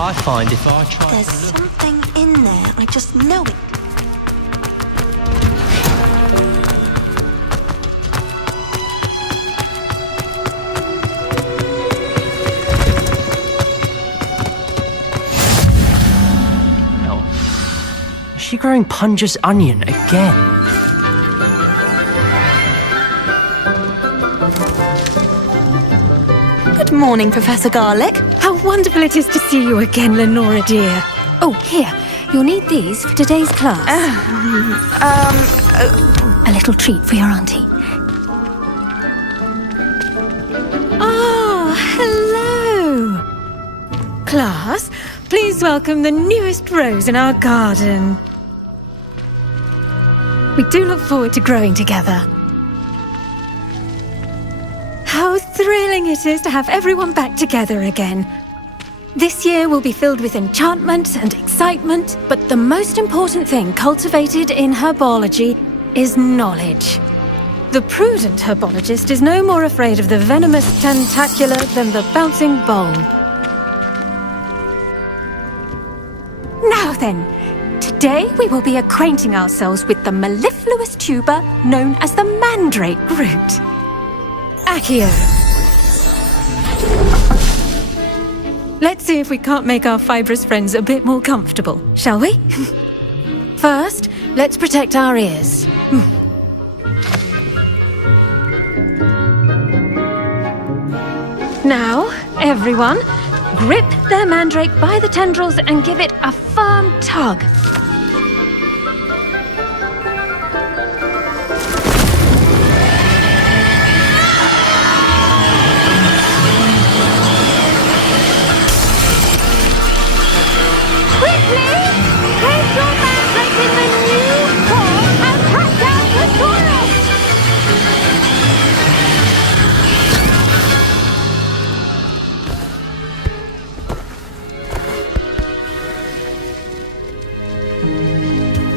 I find if I try There's to look... something in there. I just know it. Hell. Is she growing Punja's onion again? Good morning, Professor Garlick. How wonderful it is to see you again, Lenora dear. Oh, here, you'll need these for today's class. A little treat for your auntie. Oh, hello. Class, please welcome the newest rose in our garden. We do look forward to growing together. How thrilling it is to have everyone back together again. This year will be filled with enchantment and excitement, but the most important thing cultivated in herbology is knowledge. The prudent herbologist is no more afraid of the venomous tentacula than the bouncing bulb. Now then, today we will be acquainting ourselves with the mellifluous tuber known as the mandrake root. Accio. Let's see if we can't make our fibrous friends a bit more comfortable, shall we? First, let's protect our ears. Now, everyone, grip their mandrake by the tendrils and give it a firm tug.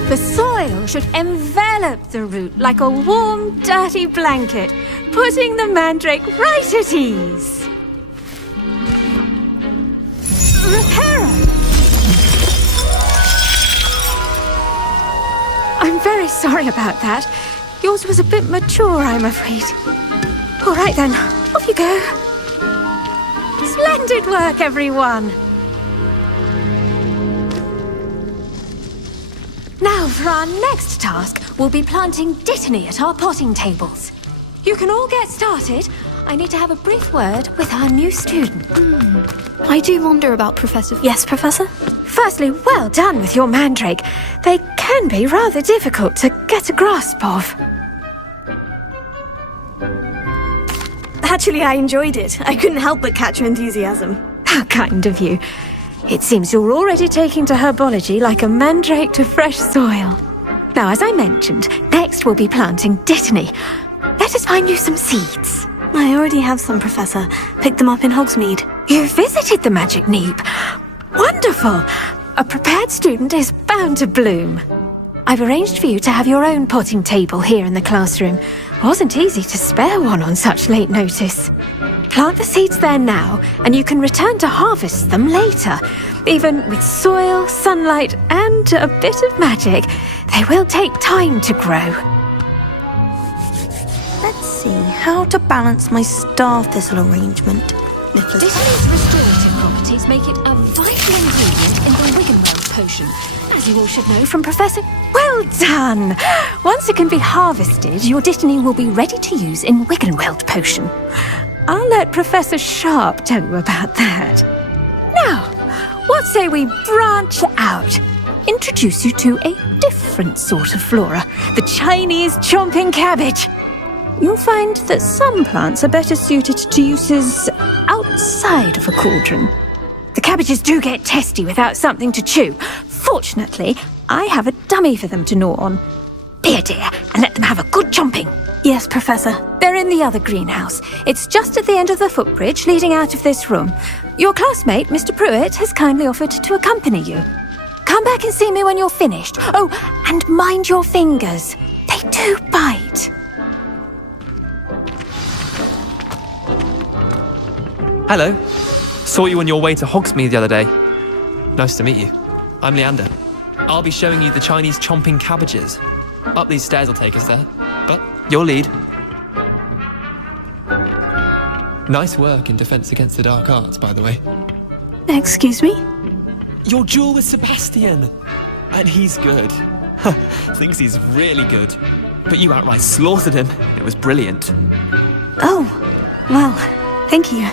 The soil should envelop the root like a warm, dirty blanket, putting the mandrake right at ease. Reparo! I'm very sorry about that. Yours was a bit mature, I'm afraid. All right then, off you go. Splendid work, everyone! Now, for our next task, we'll be planting dittany at our potting tables. You can all get started. I need to have a brief word with our new student. I do wonder about Professor... Yes, Professor? Firstly, well done with your mandrake. They can be rather difficult to get a grasp of. Actually, I enjoyed it. I couldn't help but catch your enthusiasm. How kind of you. It seems you're already taking to herbology like a mandrake to fresh soil. Now, as I mentioned, next we'll be planting dittany. Let us find you some seeds. I already have some, Professor. Picked them up in Hogsmeade. You visited the Magic Neep. Wonderful! A prepared student is bound to bloom. I've arranged for you to have your own potting table here in the classroom. Wasn't easy to spare one on such late notice. Plant the seeds there now, and you can return to harvest them later. Even with soil, sunlight, and a bit of magic, they will take time to grow. Let's see how to balance my star thistle arrangement. Dittany's restorative properties make it a vital ingredient in the Wiggenweld potion, as you all should know from Professor... Well done! Once it can be harvested, your dittany will be ready to use in Wiggenweld potion. I'll let Professor Sharp tell you about that. Now, what say we branch out? Introduce you to a different sort of flora, the Chinese chomping cabbage. You'll find that some plants are better suited to uses outside of a cauldron. The cabbages do get testy without something to chew. Fortunately, I have a dummy for them to gnaw on. Here, dear, and let them have a good chomping. Yes, Professor. They're in the other greenhouse. It's just at the end of the footbridge leading out of this room. Your classmate, Mr. Pruitt, has kindly offered to accompany you. Come back and see me when you're finished. Oh, and mind your fingers. They do bite. Hello. Saw you on your way to Hogsmeade the other day. Nice to meet you. I'm Leander. I'll be showing you the Chinese chomping cabbages. Up these stairs will take us there. But your lead. Nice work in Defense Against the Dark Arts, by the way. Excuse me? Your duel with Sebastian! And he's good. Thinks he's really good. But you outright slaughtered him. It was brilliant. Oh, well, thank you.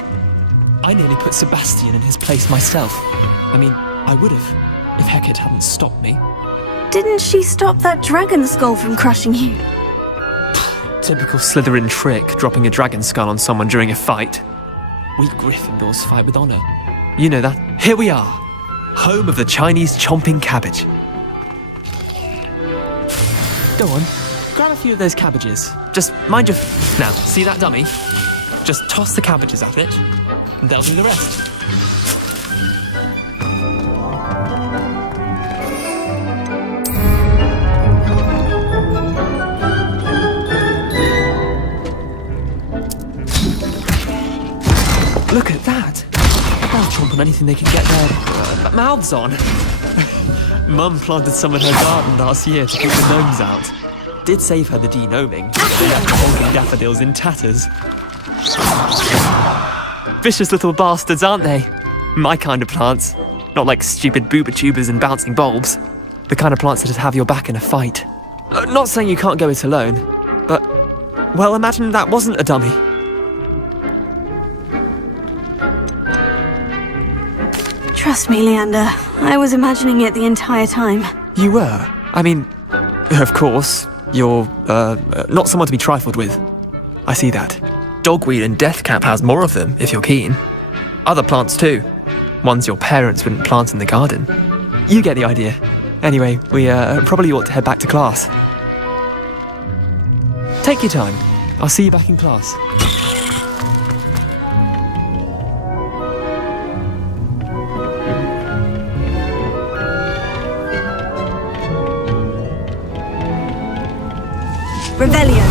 I nearly put Sebastian in his place myself. I mean, I would have, if Hecate hadn't stopped me. Didn't she stop that dragon skull from crushing you? Typical Slytherin trick, dropping a dragon skull on someone during a fight. We Gryffindors fight with honor. You know that. Here we are, home of the Chinese chomping cabbage. Go on, grab a few of those cabbages. Just mind your... Now, see that dummy? Just toss the cabbages at it, and they'll do the rest. Look at that! They'll chomp on anything they can get their mouths on. Mum planted some in her garden last year to keep the gnomes out. Did save her the de-gnoming. They left holding daffodils in tatters. Vicious little bastards, aren't they? My kind of plants. Not like stupid booba tubers and bouncing bulbs. The kind of plants that'd have your back in a fight. Not saying you can't go it alone, but... Well, imagine that wasn't a dummy. Trust me, Leander. I was imagining it the entire time. You were? I mean, of course, you're, not someone to be trifled with. I see that. Dogweed and Deathcap has more of them, if you're keen. Other plants too. Ones your parents wouldn't plant in the garden. You get the idea. Anyway, we, probably ought to head back to class. Take your time. I'll see you back in class. Revelio.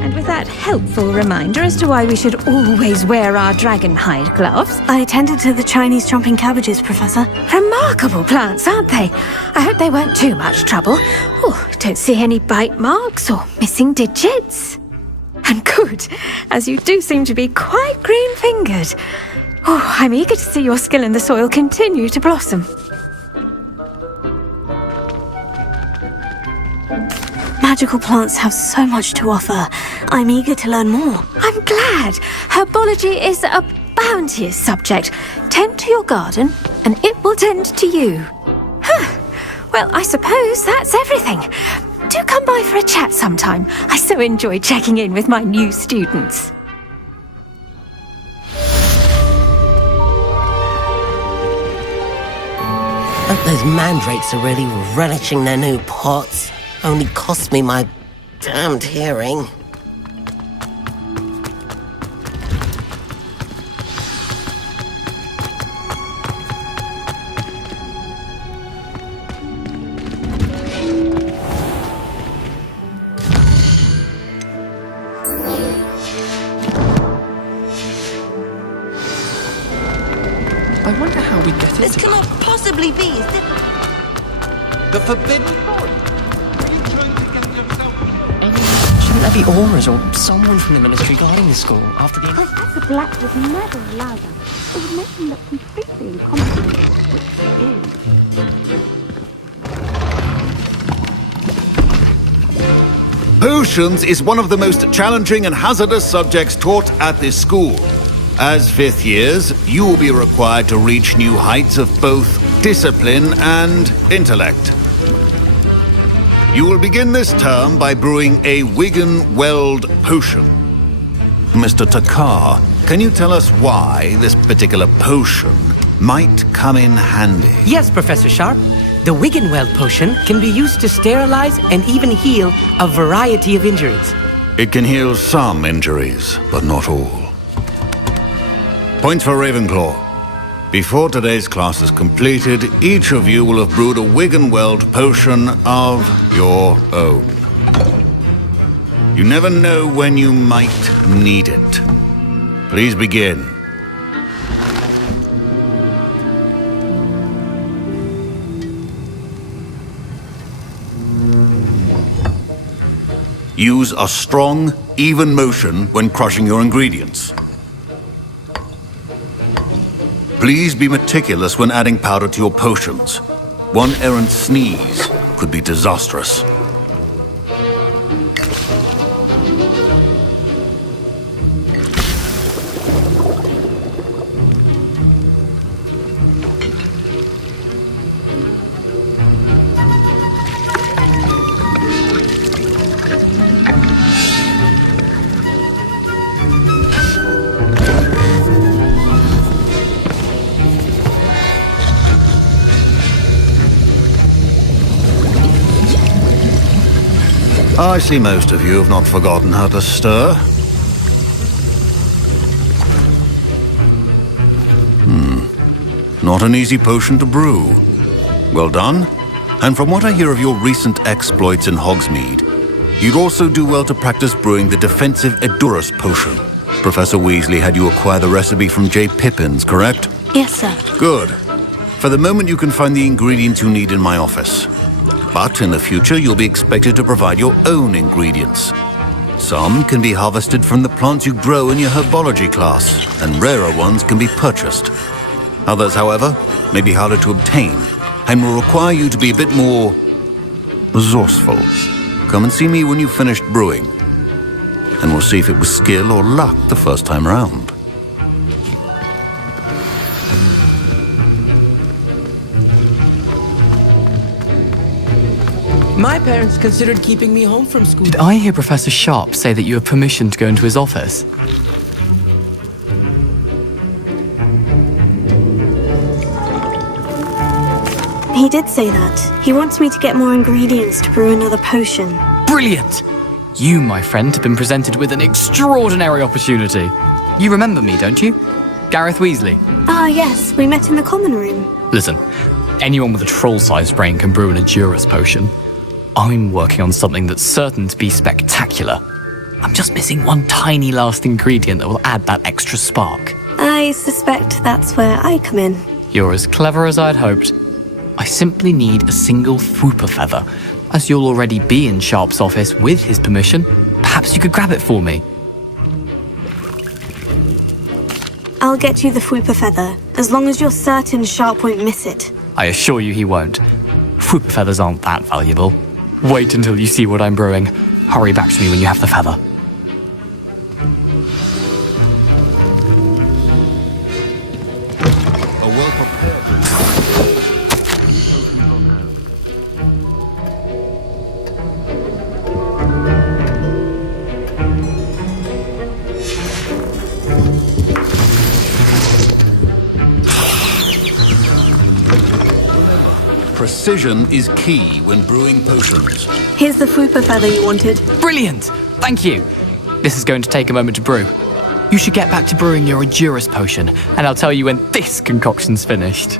And with that helpful reminder as to why we should always wear our dragon hide gloves. I attended to the Chinese chomping cabbages, Professor. Remarkable plants, aren't they? I hope they weren't too much trouble. Oh, don't see any bite marks or missing digits. And good, as you do seem to be quite green-fingered. Oh, I'm eager to see your skill in the soil continue to blossom. Magical plants have so much to offer. I'm eager to learn more. I'm glad. Herbology is a bounteous subject. Tend to your garden, and it will tend to you. Huh. Well, I suppose that's everything. Do come by for a chat sometime. I so enjoy checking in with my new students. But those mandrakes are really relishing their new pots. Only cost me my damned hearing. I wonder how we get This into cannot possibly be. Is this... The Forbidden Lord? Are you trying to get yourself... Shouldn't there be auras or someone from the ministry guarding the school after the... Professor Black would never allow them. It would make them look completely incompetent, which they do. Potions is one of the most challenging and hazardous subjects taught at this school. As fifth years, you will be required to reach new heights of both discipline and intellect. You will begin this term by brewing a Wigan-Weld potion. Mr. Takar, can you tell us why this particular potion might come in handy? Yes, Professor Sharp. The Wigan-Weld potion can be used to sterilize and even heal a variety of injuries. It can heal some injuries, but not all. Points for Ravenclaw. Before today's class is completed, each of you will have brewed a Wiggenweld potion of your own. You never know when you might need it. Please begin. Use a strong, even motion when crushing your ingredients. Please be meticulous when adding powder to your potions. One errant sneeze could be disastrous. I see most of you have not forgotten how to stir. Not an easy potion to brew. Well done. And from what I hear of your recent exploits in Hogsmeade, you'd also do well to practice brewing the defensive Edurus potion. Professor Weasley had you acquire the recipe from J. Pippins, correct? Yes, sir. Good. For the moment, you can find the ingredients you need in my office. But in the future, you'll be expected to provide your own ingredients. Some can be harvested from the plants you grow in your herbology class, and rarer ones can be purchased. Others, however, may be harder to obtain, and will require you to be a bit more resourceful. Come and see me when you've finished brewing, and we'll see if it was skill or luck the first time round. My parents considered keeping me home from school. Did I hear Professor Sharp say that you have permission to go into his office? He did say that. He wants me to get more ingredients to brew another potion. Brilliant! You, my friend, have been presented with an extraordinary opportunity. You remember me, don't you? Gareth Weasley. Ah, yes, we met in the common room. Listen, anyone with a troll-sized brain can brew an Edurus potion. I'm working on something that's certain to be spectacular. I'm just missing one tiny last ingredient that will add that extra spark. I suspect that's where I come in. You're as clever as I'd hoped. I simply need a single Fwooper feather. As you'll already be in Sharp's office with his permission, perhaps you could grab it for me. I'll get you the Fwooper feather, as long as you're certain Sharp won't miss it. I assure you he won't. Fwooper feathers aren't that valuable. Wait until you see what I'm brewing. Hurry back to me when you have the feather. A well-prepared... Precision is key when brewing potions. Here's the Fwooper feather you wanted. Brilliant! Thank you! This is going to take a moment to brew. You should get back to brewing your Edurus potion, and I'll tell you when this concoction's finished.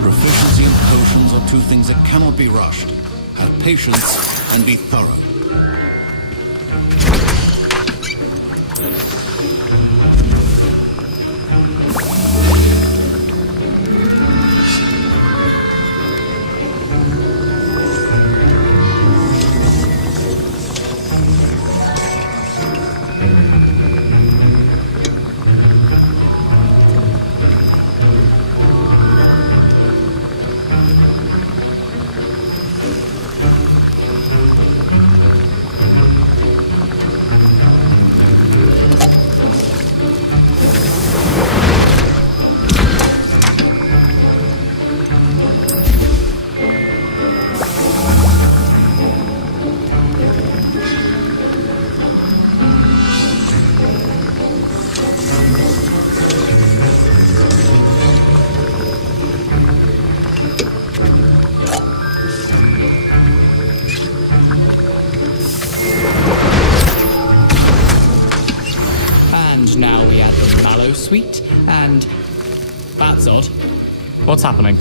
Proficiency in potions are two things that cannot be rushed. Have patience and be thorough. now we add the mallow sweet, and... That's odd. What's happening?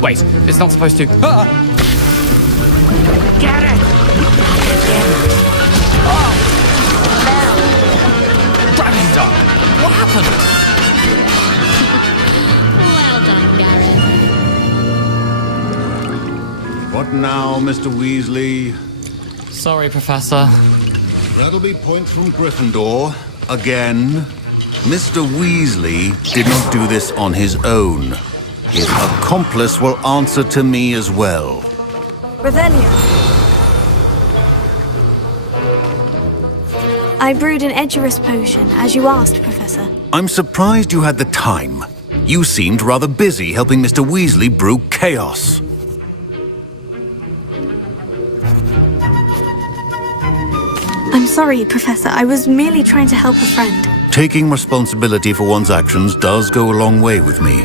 Wait, it's not supposed to... Ah! Get it! Oh! Dragon's Dog! What happened? Well done, Gareth. What now, Mr. Weasley? Sorry, Professor. That'll be points from Gryffindor. Again. Mr. Weasley did not do this on his own. His accomplice will answer to me as well. Revelio. I brewed an Edgerus potion, as you asked, Professor. I'm surprised you had the time. You seemed rather busy helping Mr. Weasley brew chaos. I'm sorry, Professor. I was merely trying to help a friend. Taking responsibility for one's actions does go a long way with me.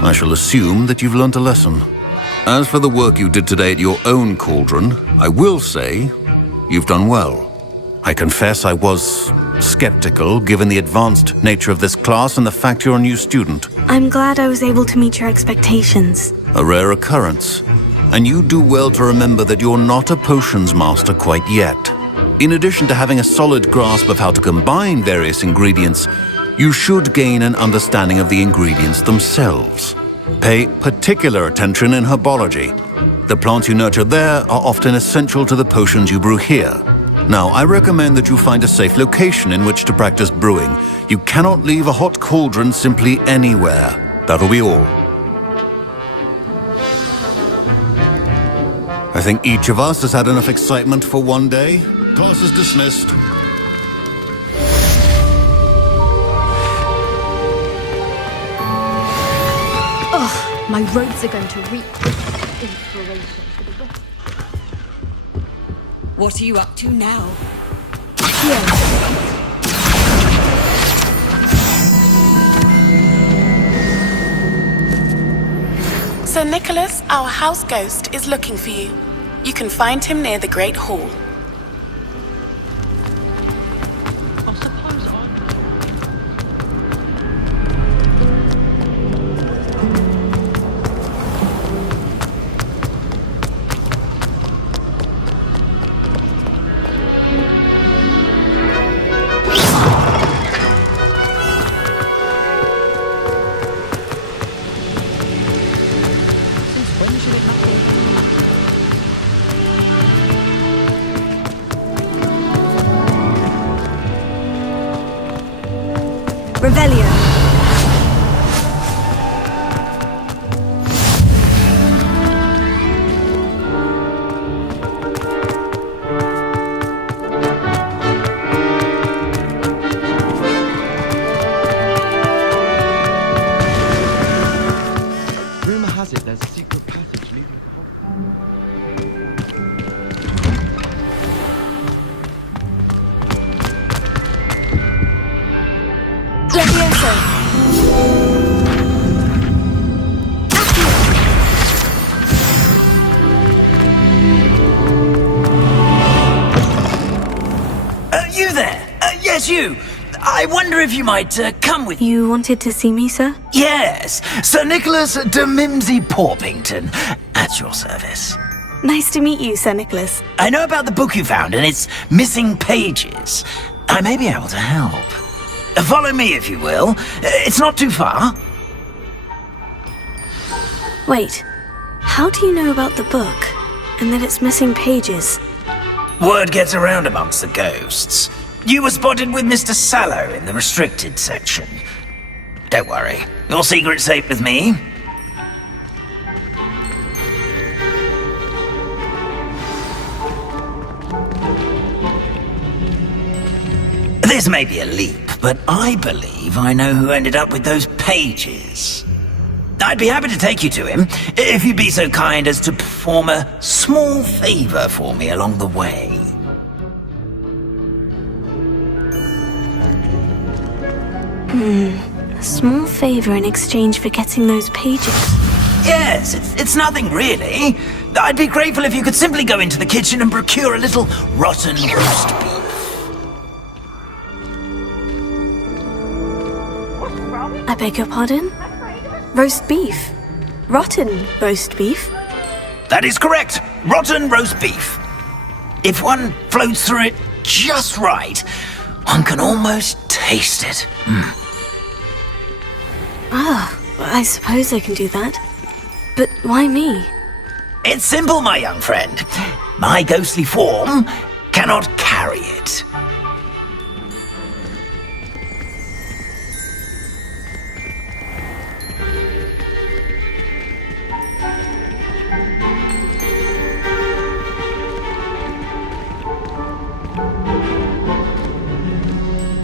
I shall assume that you've learnt a lesson. As for the work you did today at your own cauldron, I will say you've done well. I confess I was skeptical, given the advanced nature of this class and the fact you're a new student. I'm glad I was able to meet your expectations. A rare occurrence. And you do well to remember that you're not a potions master quite yet. In addition to having a solid grasp of how to combine various ingredients, you should gain an understanding of the ingredients themselves. Pay particular attention in herbology. The plants you nurture there are often essential to the potions you brew here. Now, I recommend that you find a safe location in which to practice brewing. You cannot leave a hot cauldron simply anywhere. That'll be all. I think each of us has had enough excitement for one day. Class is dismissed. Ugh, my robes are going to reek inspiration for the rest. What are you up to now? Sir Nicholas, our house ghost, is looking for you. You can find him near the Great Hall. Revelio. Rumor has it there's a secret passage leading to You there? Yes, you. I wonder if you might come with... You wanted to see me, sir? Yes, Sir Nicholas de Mimsy Porpington, at your service. Nice to meet you, Sir Nicholas. I know about the book you found and its missing pages. I may be able to help. Follow me, if you will. It's not too far. Wait, how do you know about the book? And that it's missing pages? Word gets around amongst the ghosts. You were spotted with Mr. Sallow in the restricted section. Don't worry, your secret's safe with me. This may be a leap, but I believe I know who ended up with those pages. I'd be happy to take you to him, if you'd be so kind as to perform a small favor for me along the way. A small favor in exchange for getting those pages. Yes, it's nothing really. I'd be grateful if you could simply go into the kitchen and procure a little rotten roast beef. I beg your pardon? Roast beef? Rotten roast beef? That is correct. Rotten roast beef. If one floats through it just right, one can almost taste it. Ah, I suppose I can do that. But why me? It's simple, my young friend. My ghostly form cannot carry it.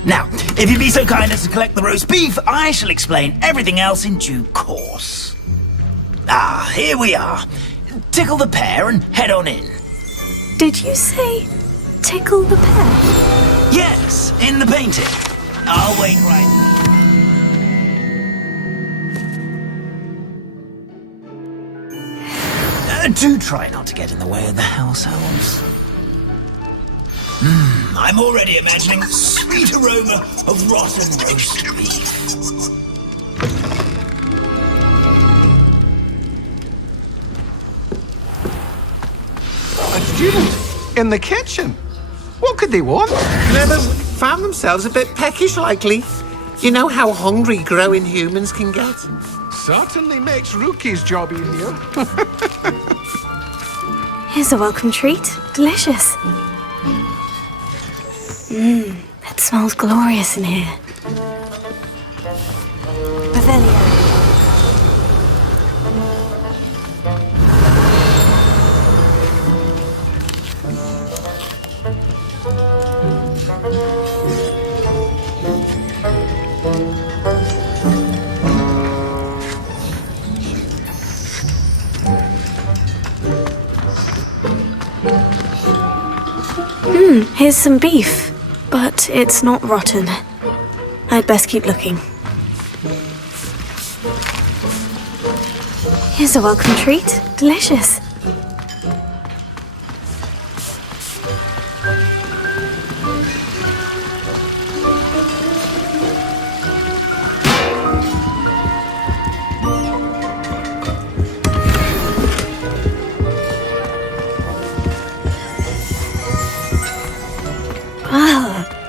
Now, if you'd be so kind as to collect the roast beef, I shall explain everything else in due course. Ah, here we are. Tickle the pear and head on in. Did you say tickle the pear? Yes, in the painting. I'll wait right there. Do try not to get in the way of the house elves. I'm already imagining the sweet aroma of rotten roast beef. A student in the kitchen. What could they want? Never found themselves a bit peckish likely. You know how hungry growing humans can get. Certainly makes Rookie's job easier. Here's a welcome treat. Delicious. It smells glorious in here. Revelio. Here's some beef, but it's not rotten. I'd best keep looking. Here's a welcome treat. Delicious.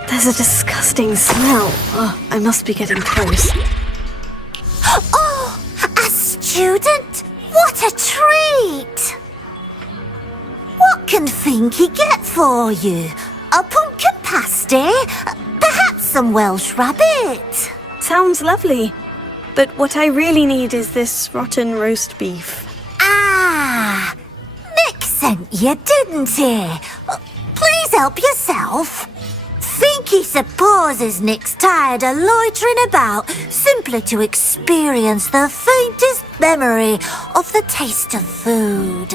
There's a disgusting smell. Oh, I must be getting close. Oh, a student? What a treat! What can Finky get for you? A pumpkin pasty? Perhaps some Welsh rabbit? Sounds lovely. But what I really need is this rotten roast beef. Ah, Nick sent you, didn't he? Please help yourself. Finky supposes Nick's tired of loitering about simply to experience the faintest memory of the taste of food.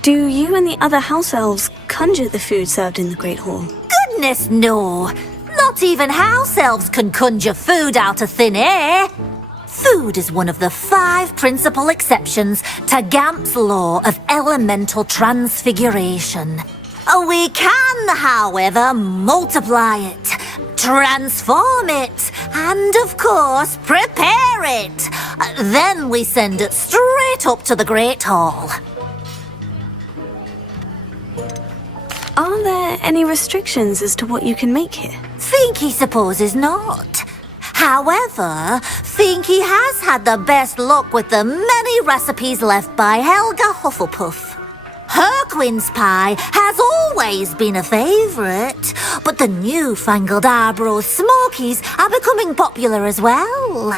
Do you and the other house elves conjure the food served in the Great Hall? Goodness, no. Not even house elves can conjure food out of thin air. Food is one of the 5 principal exceptions to Gamp's law of elemental transfiguration. We can, however, multiply it, transform it, and, of course, prepare it. Then we send it straight up to the Great Hall. Are there any restrictions as to what you can make here? Finky supposes not. However, Finky has had the best luck with the many recipes left by Helga Hufflepuff. Her quince pie has always been a favourite, but the newfangled Arborough Smokies are becoming popular as well.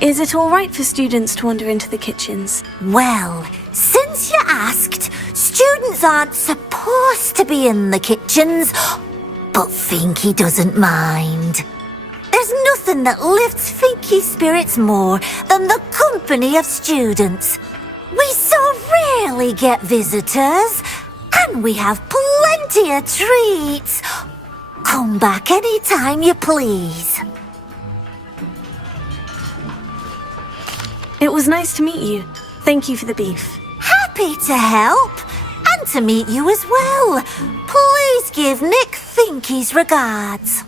Is it all right for students to wander into the kitchens? Well, since you asked, students aren't supposed to be in the kitchens, but Finky doesn't mind. There's nothing that lifts Finky's spirits more than the company of students. We so rarely get visitors, and we have plenty of treats. Come back any time you please. It was nice to meet you. Thank you for the beef. Happy to help, and to meet you as well. Please give Nick Finky's regards.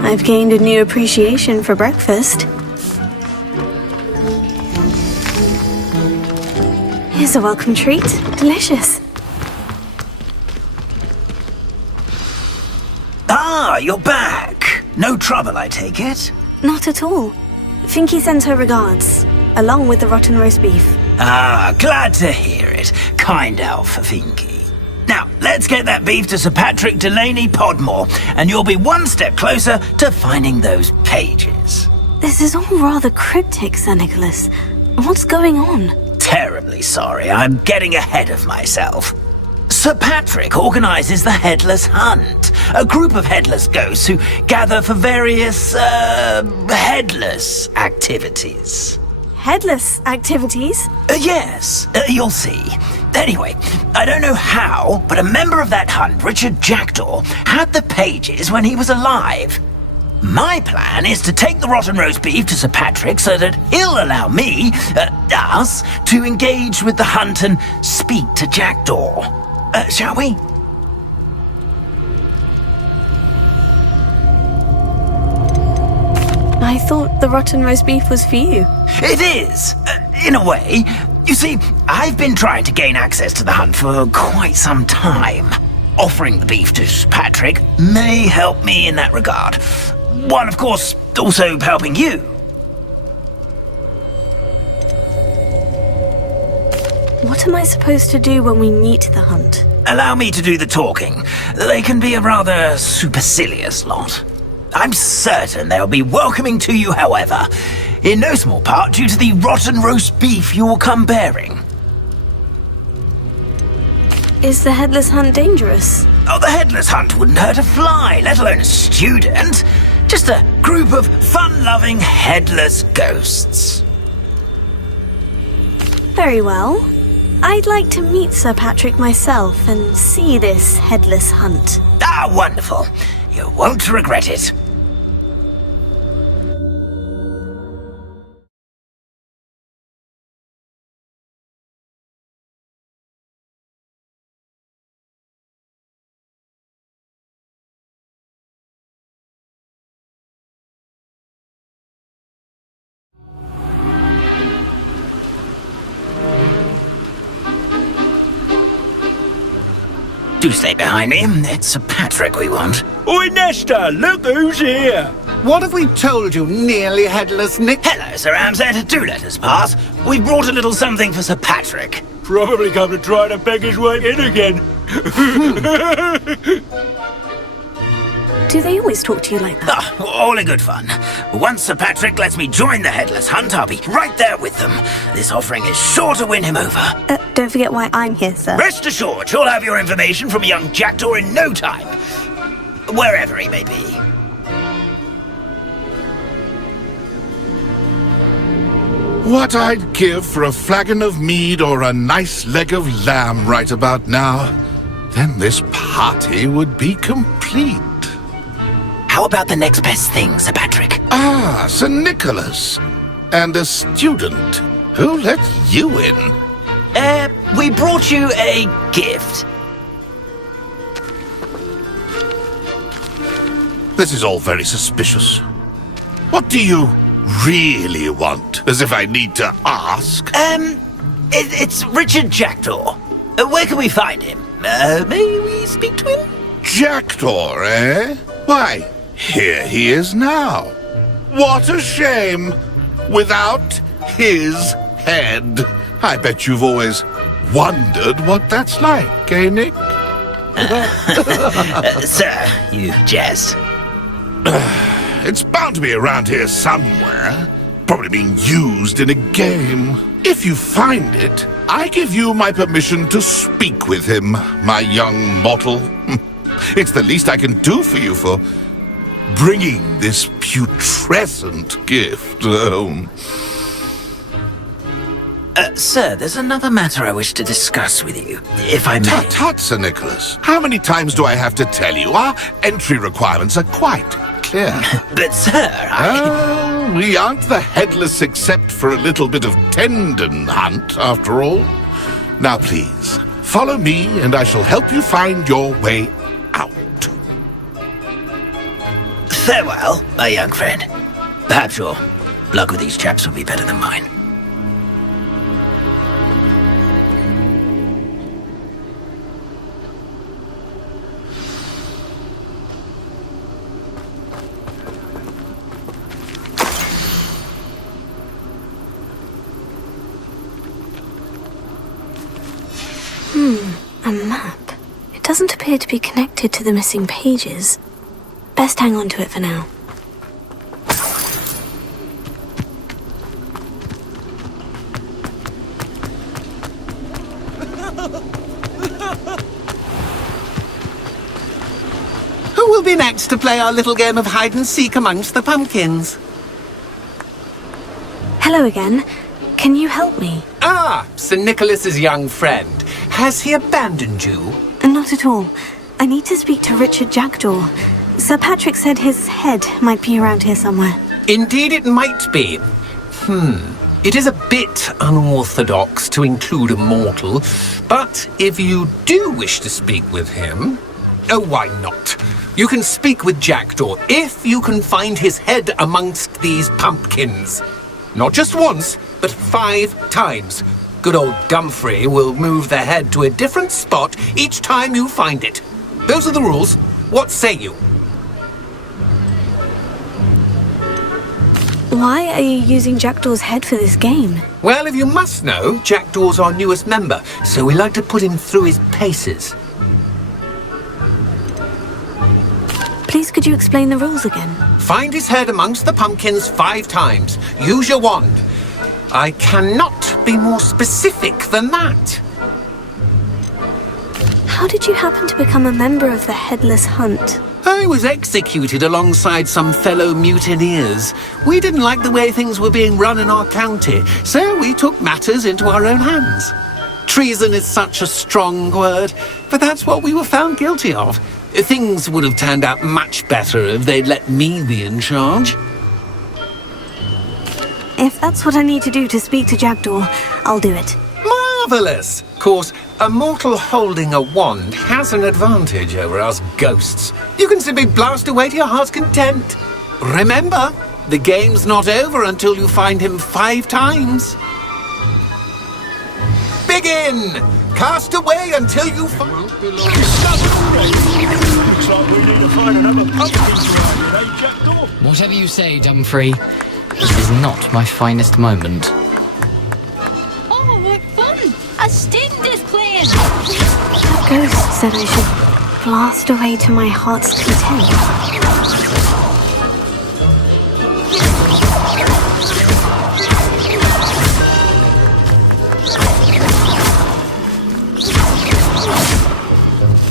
I've gained a new appreciation for breakfast. Here's a welcome treat. Delicious. Ah, you're back. No trouble, I take it? Not at all. Finky sends her regards, along with the rotten roast beef. Ah, glad to hear it. Kind elf, Finky. Now, let's get that beef to Sir Patrick Delaney Podmore, and you'll be one step closer to finding those pages. This is all rather cryptic, Sir Nicholas. What's going on? Terribly sorry, I'm getting ahead of myself. Sir Patrick organises the Headless Hunt, a group of headless ghosts who gather for various, headless activities. Headless activities? Yes, you'll see. Anyway, I don't know how, but a member of that hunt, Richard Jackdaw, had the pages when he was alive. My plan is to take the rotten roast beef to Sir Patrick so that he'll allow me, us, to engage with the hunt and speak to Jackdaw. Shall we? I thought the rotten roast beef was for you. It is, in a way. You see, I've been trying to gain access to the hunt for quite some time. Offering the beef to Sir Patrick may help me in that regard. While, of course, also helping you. What am I supposed to do when we meet the hunt? Allow me to do the talking. They can be a rather supercilious lot. I'm certain they'll be welcoming to you, however, in no small part due to the rotten roast beef you will come bearing. Is the Headless Hunt dangerous? Oh, the Headless Hunt wouldn't hurt a fly, let alone a student. Just a group of fun-loving headless ghosts. Very well. I'd like to meet Sir Patrick myself and see this Headless Hunt. Ah, wonderful. You won't regret it. Do stay behind me. It's Sir Patrick we want. Oi, Nesta, look who's here. What have we told you, nearly headless Nick? Hello, Sir Ramsay. Do let us pass. We brought a little something for Sir Patrick. Probably come to try to beg his way in again. Do they always talk to you like that? Ah, all in good fun. Once Sir Patrick lets me join the Headless Hunt, I'll be right there with them. This offering is sure to win him over. Don't forget why I'm here, sir. Rest assured, you'll have your information from young Jackdaw in no time. Wherever he may be. What I'd give for a flagon of mead or a nice leg of lamb right about now. Then this party would be complete. How about the next best thing, Sir Patrick? Ah, Sir Nicholas. And a student. Who let you in? We brought you a gift. This is all very suspicious. What do you really want? As if I need to ask. It's Richard Jackdaw. Where can we find him? May we speak to him? Jackdaw, eh? Why, here he is now. What a shame. Without his head. I bet you've always wondered what that's like, eh, Nick? Sir, you jest. It's bound to be around here somewhere. Probably being used in a game. If you find it, I give you my permission to speak with him, my young mortal. It's the least I can do for you for bringing this putrescent gift home. Sir, there's another matter I wish to discuss with you, if I may. Tut, Sir Nicholas. How many times do I have to tell you? Our entry requirements are quite clear. But, sir, we aren't the headless except for a little bit of tendon hunt, after all. Now, please, follow me and I shall help you find your way out. Farewell, my young friend. Perhaps your luck with these chaps will be better than mine. A map. It doesn't appear to be connected to the missing pages. Best hang on to it for now. Who will be next to play our little game of hide and seek amongst the pumpkins? Hello again. Can you help me? Ah, Sir Nicholas's young friend. Has he abandoned you? Not at all. I need to speak to Richard Jackdaw. Sir Patrick said his head might be around here somewhere. Indeed it might be. It is a bit unorthodox to include a mortal, but if you do wish to speak with him, oh, why not? You can speak with Jackdaw if you can find his head amongst these pumpkins. Not just once, but 5 times. Good old Gumfrey will move the head to a different spot each time you find it. Those are the rules. What say you? Why are you using Jackdaw's head for this game? Well, if you must know, Jackdaw's our newest member, so we like to put him through his paces. Please could you explain the rules again? Find his head amongst the pumpkins 5 times. Use your wand. I cannot be more specific than that. How did you happen to become a member of the Headless Hunt? I was executed alongside some fellow mutineers. We didn't like the way things were being run in our county, so we took matters into our own hands. Treason is such a strong word, but that's what we were found guilty of. Things would have turned out much better if they'd let me be in charge. If that's what I need to do to speak to Jackdaw, I'll do it. Marvellous! Of course, a mortal holding a wand has an advantage over us ghosts. You can simply blast away to your heart's content. Remember, the game's not over until you find him 5 times. Begin! Cast away until you find... Looks like we need to find another pumpkin to hide in, eh, Jackdaw? Whatever you say, Dumfrey. This is not my finest moment. Oh, what fun! A sting displaying! Ghost said I should blast away to my heart's content.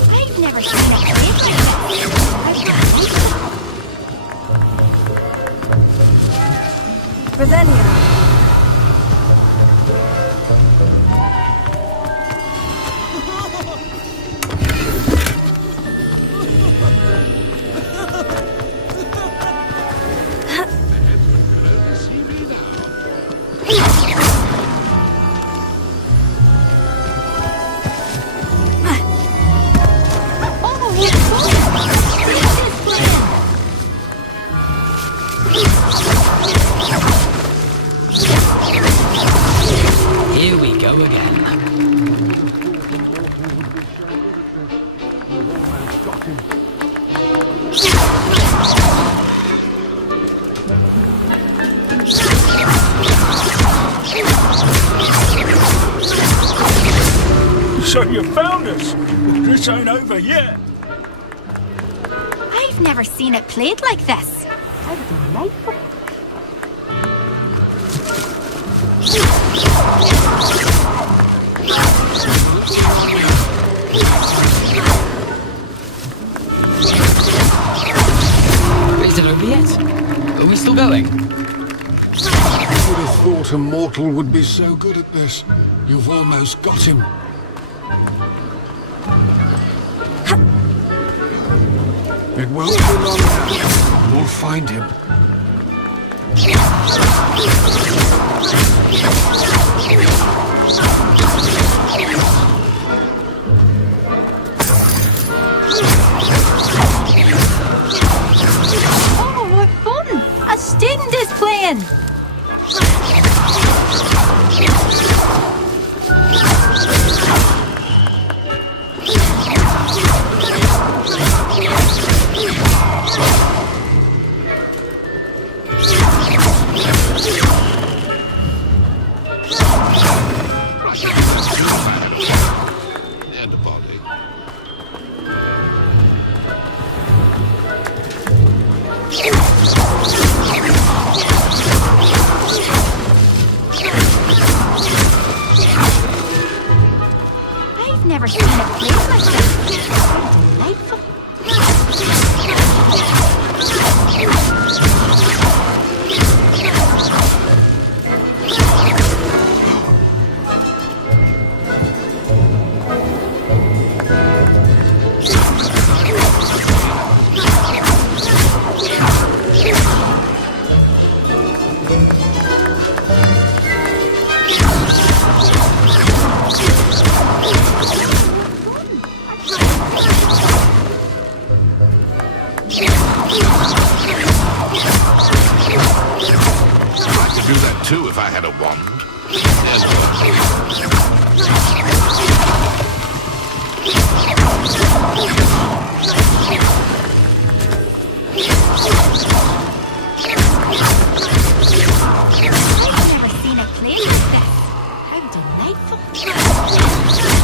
I've never seen a kid like this. Revelio. Here we go again. So you found us. This ain't over yet. I've never seen it played like this. How delightful. Is it over yet? Are we still going? Who would have thought a mortal would be so good at this? You've almost got him. It won't be long now. You'll find him. Oh, what fun! A student is playing! I've never seen a place like this. Delightful. I could do that too if I had a wand. I've never seen a place like this. How delightful. And then I would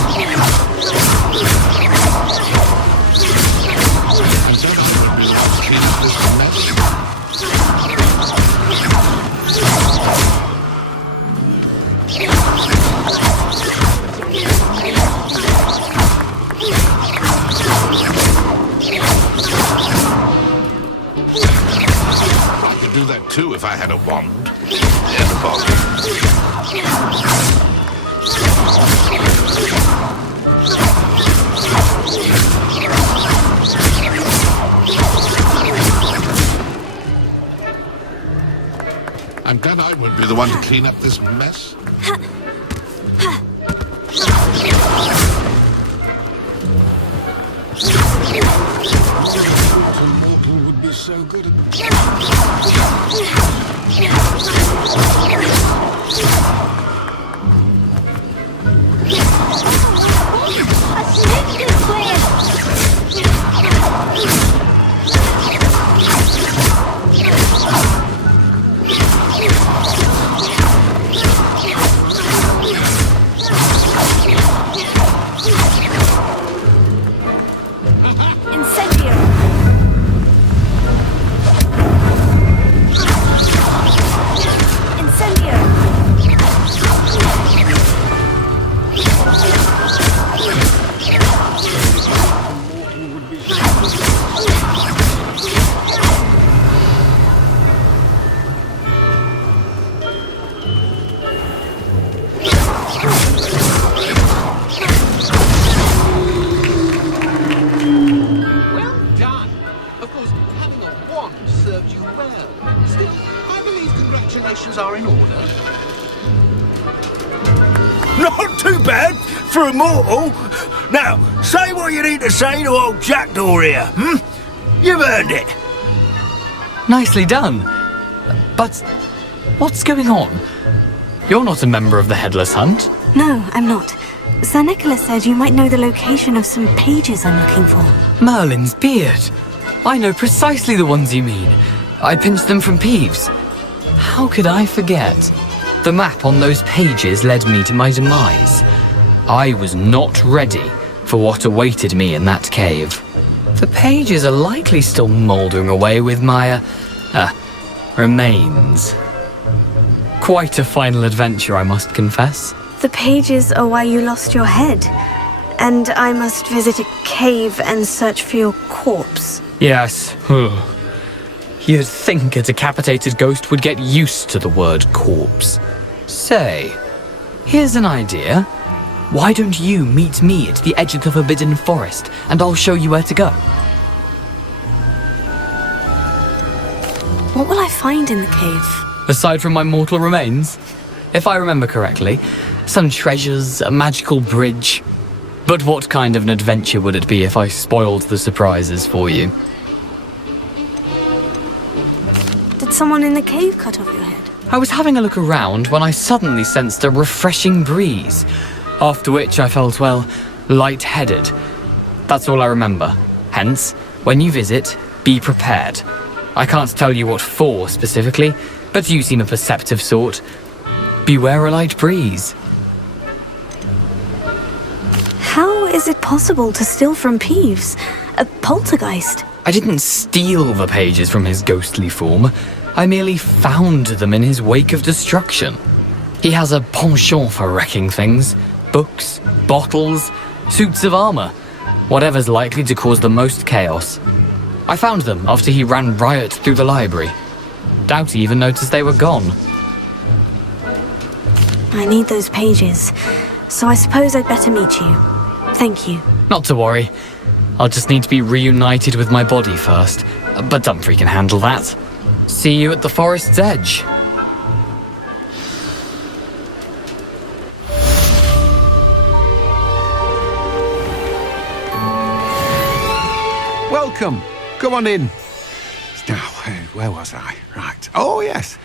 be the one to clean up this mess. I could do that too if I had a wand and a bottle. I'm glad I would be the one to clean up this mess. A mortal would be so good at A student is playing! Incendiary! preparations are in order? Not too bad for a mortal. Now, say what you need to say to old Jackdaw here, You've earned it. Nicely done. But what's going on? You're not a member of the Headless Hunt. No, I'm not. Sir Nicholas said you might know the location of some pages I'm looking for. Merlin's beard. I know precisely the ones you mean. I pinched them from Peeves. How could I forget? The map on those pages led me to my demise. I was not ready for what awaited me in that cave. The pages are likely still mouldering away with my, remains. Quite a final adventure, I must confess. The pages are why you lost your head. And I must visit a cave and search for your corpse. Yes. You'd think a decapitated ghost would get used to the word corpse. Say, here's an idea. Why don't you meet me at the edge of the Forbidden Forest, and I'll show you where to go? What will I find in the cave? Aside from my mortal remains? If I remember correctly, some treasures, a magical bridge. But what kind of an adventure would it be if I spoiled the surprises for you? Did someone in the cave cut off your head? I was having a look around when I suddenly sensed a refreshing breeze, after which I felt, well, lightheaded. That's all I remember. Hence, when you visit, be prepared. I can't tell you what for specifically, but you seem a perceptive sort. Beware a light breeze. How is it possible to steal from Peeves? A poltergeist? I didn't steal the pages from his ghostly form. I merely found them in his wake of destruction. He has a penchant for wrecking things. Books, bottles, suits of armor. Whatever's likely to cause the most chaos. I found them after he ran riot through the library. Doubt he even noticed they were gone. I need those pages, so I suppose I'd better meet you. Thank you. Not to worry. I'll just need to be reunited with my body first. But Dumfries can handle that. See you at the forest's edge. Welcome. Come on in. Now, where was I? Right. Oh, yes.